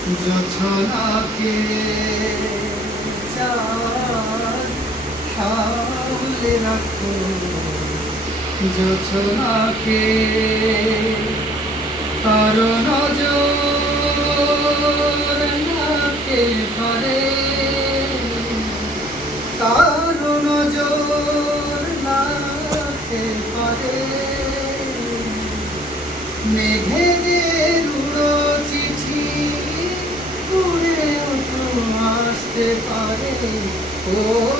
যোছনাকে সামলে রাখো যোছনাকে কারণ নাকে করে কারণ জোর নাকে করে মেঘেদের পারে ও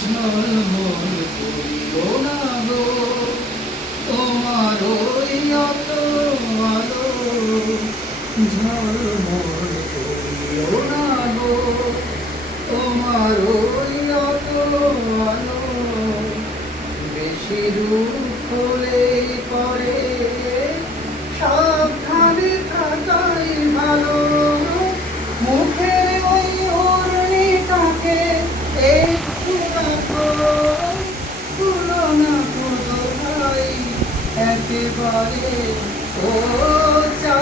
ঝলমল করিও না গো তোমার ওই অত আলো ঝলমল করিও না গো তোমার ওই অত আলো রূপ হলেই পরে সাবধানে থাকাই ভালো। মুখে ওই অর্ণিতাকে একটু রাখো তুলনা ভাই, একেবারে ও চা।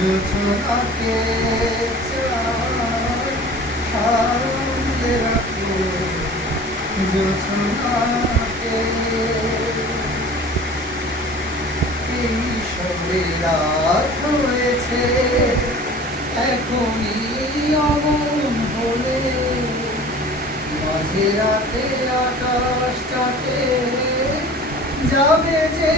যোছনাকে চাই সামলে রাখো যোছনাকে এই সবে রাত হয়েছে এখনই অমন হলে। মাঝে রাতে আকাশটাকে যাবে যে